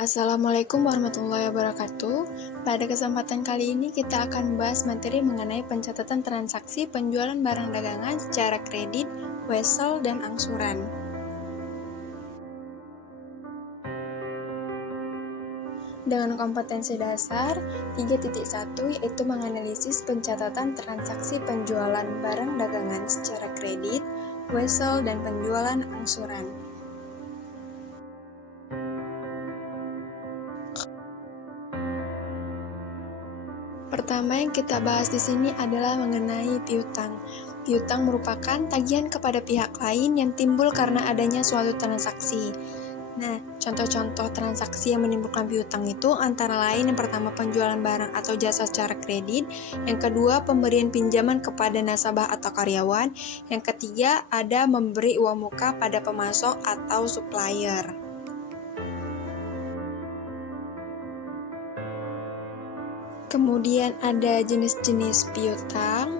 Assalamualaikum warahmatullahi wabarakatuh. Pada kesempatan kali ini kita akan membahas materi mengenai pencatatan transaksi penjualan barang dagangan secara kredit, wesel, dan angsuran. Dengan kompetensi dasar 3.1 yaitu menganalisis pencatatan transaksi penjualan barang dagangan secara kredit, wesel, dan penjualan angsuran. Pertama yang kita bahas di sini adalah mengenai piutang. Piutang merupakan tagihan kepada pihak lain yang timbul karena adanya suatu transaksi. Nah, contoh-contoh transaksi yang menimbulkan piutang itu antara lain yang pertama penjualan barang atau jasa secara kredit, yang kedua pemberian pinjaman kepada nasabah atau karyawan, yang ketiga ada memberi uang muka pada pemasok atau supplier. Kemudian ada jenis-jenis piutang.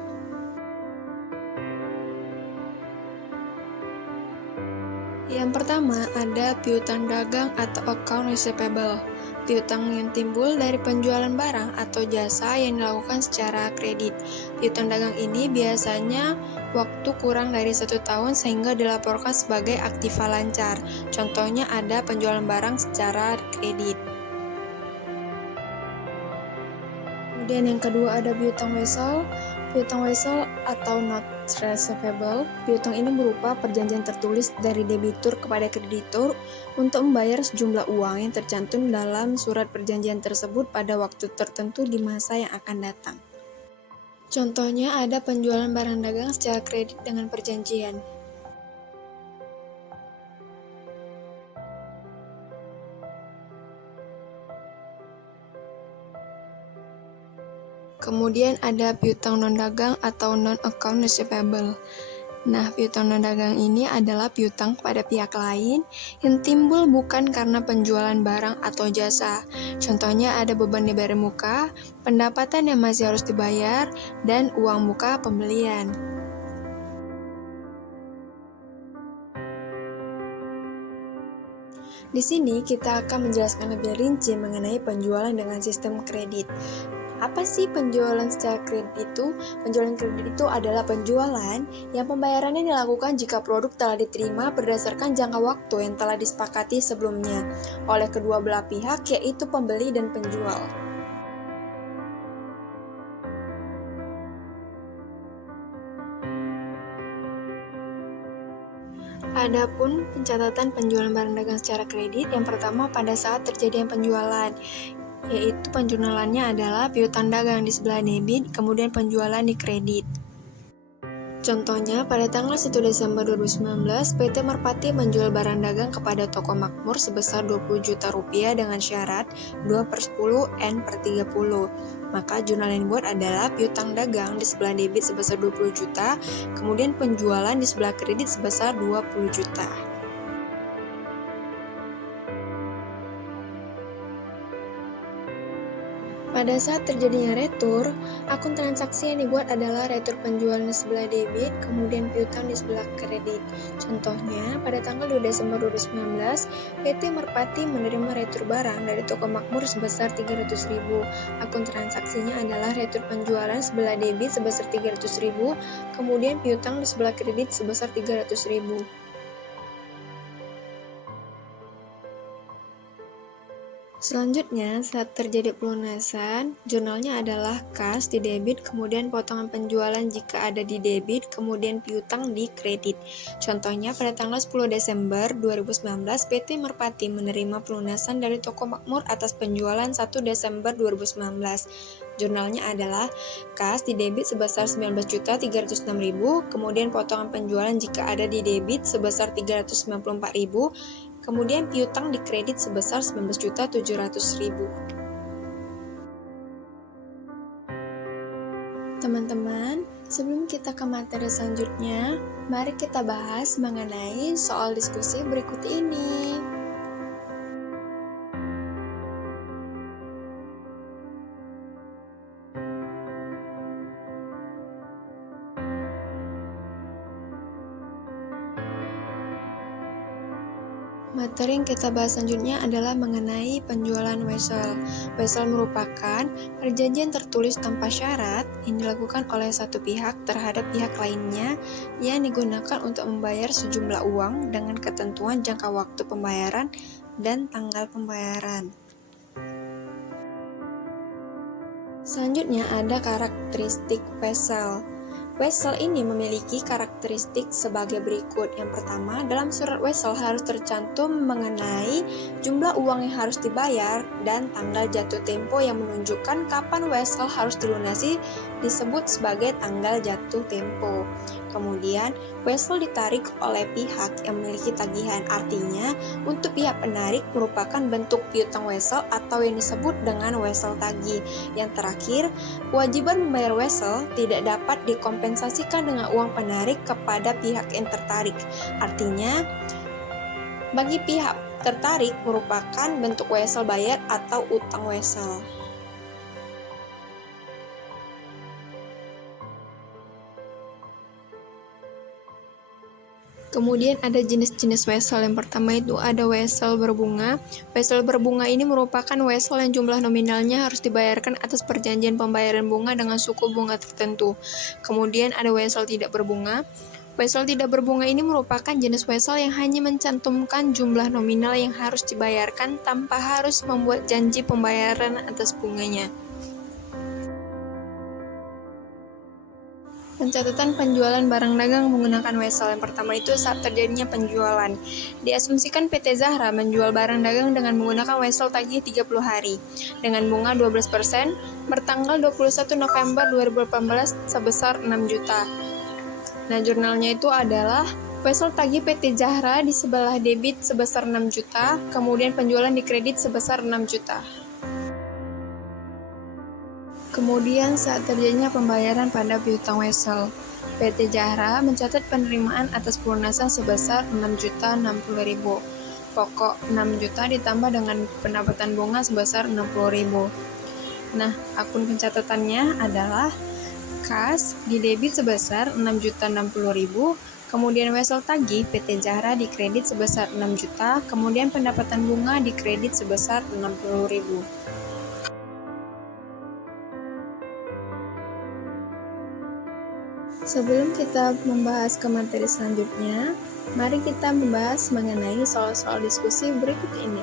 Yang pertama ada piutang dagang atau account receivable. Piutang yang timbul dari penjualan barang atau jasa yang dilakukan secara kredit. Piutang dagang ini biasanya waktu kurang dari 1 tahun sehingga dilaporkan sebagai aktiva lancar. Contohnya ada penjualan barang secara kredit. Kemudian yang kedua ada piutang wesel. Piutang wesel atau not receivable. Piutang ini berupa perjanjian tertulis dari debitur kepada kreditur untuk membayar sejumlah uang yang tercantum dalam surat perjanjian tersebut pada waktu tertentu di masa yang akan datang. Contohnya ada penjualan barang dagang secara kredit dengan perjanjian. Kemudian ada piutang non-dagang atau non-account receivable. Nah, piutang non-dagang ini adalah piutang kepada pihak lain yang timbul bukan karena penjualan barang atau jasa. Contohnya ada beban dibayar muka, pendapatan yang masih harus dibayar, dan uang muka pembelian. Di sini kita akan menjelaskan lebih rinci mengenai penjualan dengan sistem kredit. Apa sih penjualan secara kredit itu? Penjualan kredit itu adalah penjualan yang pembayarannya dilakukan jika produk telah diterima berdasarkan jangka waktu yang telah disepakati sebelumnya oleh kedua belah pihak, yaitu pembeli dan penjual. Adapun pencatatan penjualan barang dagang secara kredit, yang pertama pada saat terjadinya penjualan, yaitu penjurnalannya adalah piutang dagang di sebelah debit, kemudian penjualan di kredit. Contohnya, pada tanggal 1 Desember 2019, PT Merpati menjual barang dagang kepada toko makmur sebesar 20 juta rupiah dengan syarat 2/10 N/30. Maka jurnal yang dibuat adalah piutang dagang di sebelah debit sebesar 20 juta, kemudian penjualan di sebelah kredit sebesar 20 juta. Pada saat terjadinya retur, akun transaksi yang dibuat adalah retur penjualan di sebelah debit, kemudian piutang di sebelah kredit. Contohnya, pada tanggal 2 Desember 2019, PT Merpati menerima retur barang dari toko makmur sebesar 300.000. Akun transaksinya adalah retur penjualan sebelah debit sebesar 300.000, kemudian piutang di sebelah kredit sebesar 300.000. Selanjutnya, saat terjadi pelunasan, jurnalnya adalah kas di debit, kemudian potongan penjualan jika ada di debit, kemudian piutang di kredit. Contohnya, pada tanggal 10 Desember 2019, PT Merpati menerima pelunasan dari toko makmur atas penjualan 1 Desember 2019. Jurnalnya adalah kas di debit sebesar 19.306.000, kemudian potongan penjualan jika ada di debit sebesar 394.000, kemudian piutang di kredit sebesar 19.700.000. Teman-teman, sebelum kita ke materi selanjutnya, mari kita bahas mengenai soal diskusi berikut ini. Materi yang kita bahas selanjutnya adalah mengenai penjualan wesel. Wesel merupakan perjanjian tertulis tanpa syarat yang dilakukan oleh satu pihak terhadap pihak lainnya yang digunakan untuk membayar sejumlah uang dengan ketentuan jangka waktu pembayaran dan tanggal pembayaran. Selanjutnya ada karakteristik wesel. Wesel ini memiliki karakteristik sebagai berikut. Yang pertama, dalam surat wesel harus tercantum mengenai jumlah uang yang harus dibayar dan tanggal jatuh tempo yang menunjukkan kapan wesel harus dilunasi disebut sebagai tanggal jatuh tempo. Kemudian, wesel ditarik oleh pihak yang memiliki tagihan. Artinya, untuk pihak penarik merupakan bentuk piutang wesel atau yang disebut dengan wesel tagih. Yang terakhir, kewajiban membayar wesel tidak dapat dikompensasikan dengan uang penarik kepada pihak yang tertarik. Artinya, bagi pihak tertarik merupakan bentuk wesel bayar atau utang wesel. Kemudian ada jenis-jenis wesel. Yang pertama itu ada wesel berbunga. Wesel berbunga ini merupakan wesel yang jumlah nominalnya harus dibayarkan atas perjanjian pembayaran bunga dengan suku bunga tertentu. Kemudian ada wesel tidak berbunga. Wesel tidak berbunga ini merupakan jenis wesel yang hanya mencantumkan jumlah nominal yang harus dibayarkan tanpa harus membuat janji pembayaran atas bunganya. Pencatatan penjualan barang dagang menggunakan wesel. Yang pertama itu saat terjadinya penjualan. Diasumsikan PT Zahra menjual barang dagang dengan menggunakan wesel tagih 30 hari dengan bunga 12% bertanggal 21 November 2018 sebesar 6 juta. Nah, jurnalnya itu adalah wesel tagih PT Zahra di sebelah debit sebesar 6 juta, kemudian penjualan di kredit sebesar 6 juta. Kemudian saat terjadinya pembayaran pada piutang wesel, PT Zahra mencatat penerimaan atas pelunasan sebesar 6.060.000. Pokok 6 juta ditambah dengan pendapatan bunga sebesar 60.000. Nah, akun pencatatannya adalah kas di debit sebesar 6.060.000, kemudian wesel tagih PT Zahra di kredit sebesar 6 juta, kemudian pendapatan bunga di kredit sebesar 60.000. Sebelum kita membahas ke materi selanjutnya, mari kita membahas mengenai soal-soal diskusi berikut ini.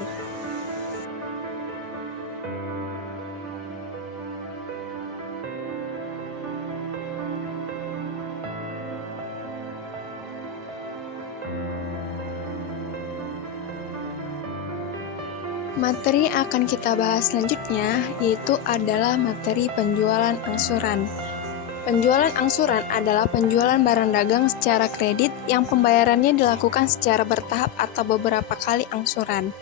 Materi yang akan kita bahas selanjutnya yaitu adalah materi penjualan angsuran. Penjualan angsuran adalah penjualan barang dagang secara kredit yang pembayarannya dilakukan secara bertahap atau beberapa kali angsuran.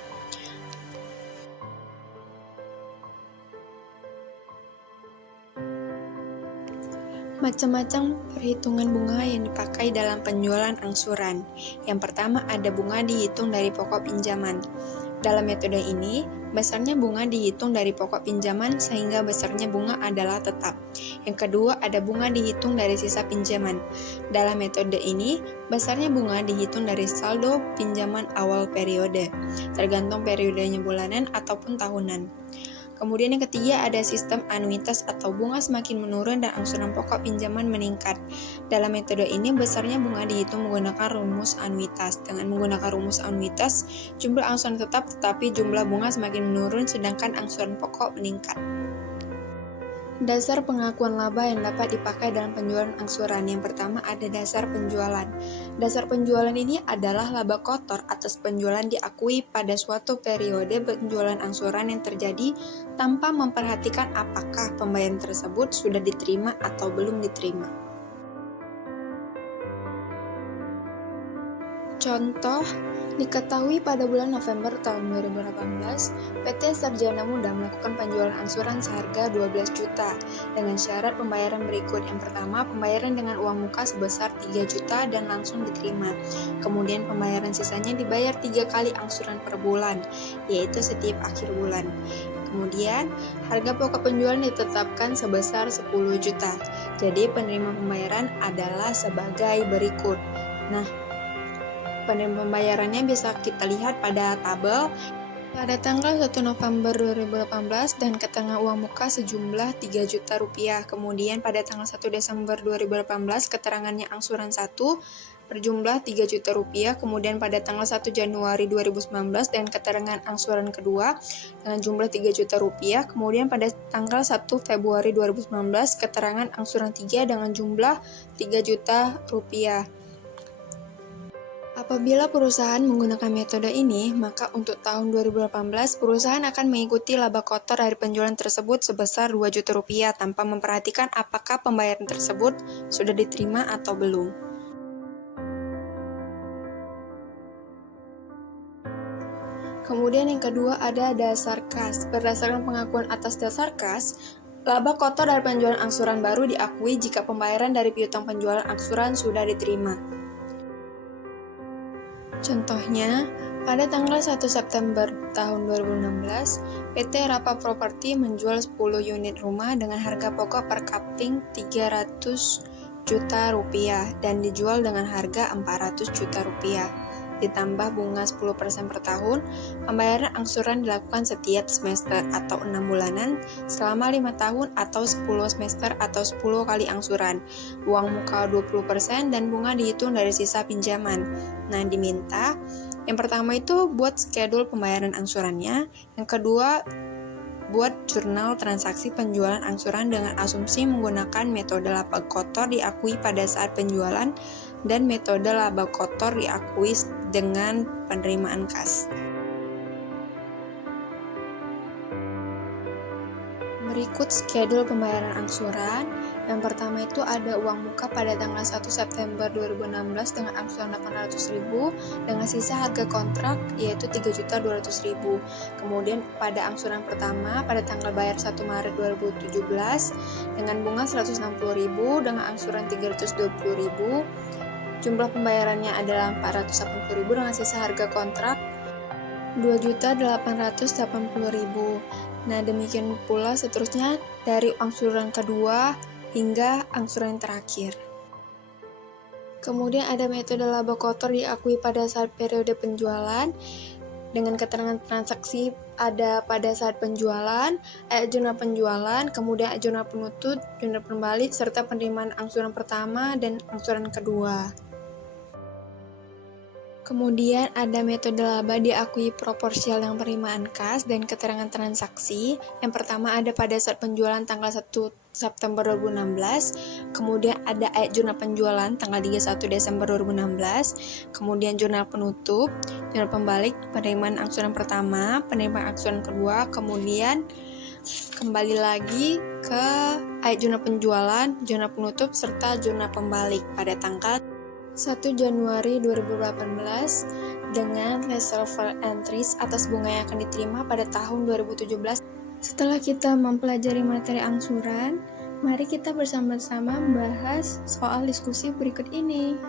Macam-macam perhitungan bunga yang dipakai dalam penjualan angsuran. Yang pertama ada bunga dihitung dari pokok pinjaman. Dalam metode ini, besarnya bunga dihitung dari pokok pinjaman sehingga besarnya bunga adalah tetap. Yang kedua, ada bunga dihitung dari sisa pinjaman. Dalam metode ini, besarnya bunga dihitung dari saldo pinjaman awal periode, tergantung periodenya bulanan ataupun tahunan. Kemudian yang ketiga ada sistem anuitas atau bunga semakin menurun dan angsuran pokok pinjaman meningkat. Dalam metode ini besarnya bunga dihitung menggunakan rumus anuitas. Dengan menggunakan rumus anuitas, jumlah angsuran tetap tetapi jumlah bunga semakin menurun sedangkan angsuran pokok meningkat. Dasar pengakuan laba yang dapat dipakai dalam penjualan angsuran. Yang pertama ada dasar penjualan. Dasar penjualan ini adalah laba kotor atas penjualan diakui pada suatu periode penjualan angsuran yang terjadi tanpa memperhatikan apakah pembayaran tersebut sudah diterima atau belum diterima. Contoh, diketahui pada bulan November tahun 2018, PT Sarjana Muda melakukan penjualan angsuran seharga 12 juta dengan syarat pembayaran berikut. Yang pertama, pembayaran dengan uang muka sebesar 3 juta dan langsung diterima. Kemudian pembayaran sisanya dibayar 3 kali angsuran per bulan, yaitu setiap akhir bulan. Kemudian, harga pokok penjualan ditetapkan sebesar 10 juta. Jadi, penerima pembayaran adalah sebagai berikut. Nah, Penerima pembayarannya bisa kita lihat pada tabel. Pada tanggal 1 November 2018 dan keterangan uang muka sejumlah 3 juta rupiah. Kemudian pada tanggal 1 Desember 2018 keterangannya angsuran 1 berjumlah 3 juta rupiah. Kemudian pada tanggal 1 Januari 2019 dan keterangan angsuran kedua dengan jumlah 3 juta rupiah. Kemudian pada tanggal 1 Februari 2019 keterangan angsuran 3 dengan jumlah 3 juta rupiah. Apabila perusahaan menggunakan metode ini, maka untuk tahun 2018, perusahaan akan mengikuti laba kotor dari penjualan tersebut sebesar 2 juta rupiah tanpa memperhatikan apakah pembayaran tersebut sudah diterima atau belum. Kemudian yang kedua ada dasar kas. Berdasarkan pengakuan atas dasar kas, laba kotor dari penjualan angsuran baru diakui jika pembayaran dari piutang penjualan angsuran sudah diterima. Contohnya, pada tanggal 1 September tahun 2016, PT Rapa Properti menjual 10 unit rumah dengan harga pokok per kapling 300 juta rupiah dan dijual dengan harga 400 juta rupiah. Ditambah bunga 10% per tahun, pembayaran angsuran dilakukan setiap semester atau 6 bulanan selama 5 tahun atau 10 semester atau 10 kali angsuran. Uang muka 20% dan bunga dihitung dari sisa pinjaman. Nah, diminta yang pertama itu buat schedule pembayaran angsurannya, yang kedua buat jurnal transaksi penjualan angsuran dengan asumsi menggunakan metode laba kotor diakui pada saat penjualan dan metode laba kotor diakui dengan penerimaan kas. Berikut schedule pembayaran angsuran. Yang pertama itu ada uang muka pada tanggal 1 September 2016 dengan angsuran 800.000 dengan sisa harga kontrak yaitu 3.200.000. Kemudian pada angsuran pertama pada tanggal bayar 1 Maret 2017 dengan bunga 160.000 dengan angsuran 320.000. Jumlah pembayarannya adalah 480.000 dengan sisa harga kontrak 2.880.000. Nah, demikian pula seterusnya dari angsuran kedua hingga angsuran terakhir. Kemudian ada metode laba kotor diakui pada saat periode penjualan dengan keterangan transaksi ada pada saat penjualan, jurnal penjualan, kemudian jurnal penutup, jurnal pembalik, serta penerimaan angsuran pertama dan angsuran kedua. Kemudian ada metode laba diakui proporsial dengan penerimaan kas dan keterangan transaksi. Yang pertama ada pada saat penjualan tanggal 1 September 2016, kemudian ada jurnal penjualan tanggal 31 Desember 2016, kemudian jurnal penutup, jurnal pembalik, penerimaan angsuran pertama, penerimaan angsuran kedua, kemudian kembali lagi ke jurnal penjualan, jurnal penutup, serta jurnal pembalik pada tanggal 1 Januari 2018 dengan reservoir entries atas bunga yang akan diterima pada tahun 2017. Setelah kita mempelajari materi angsuran, mari kita bersama-sama membahas soal diskusi berikut ini.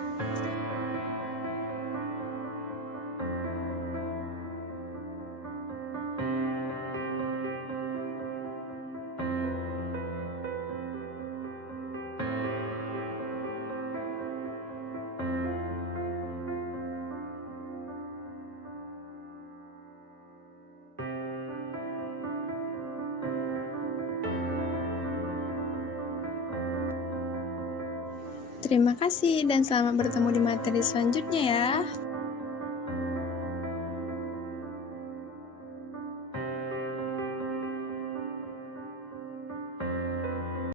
Terima kasih dan selamat bertemu di materi selanjutnya ya.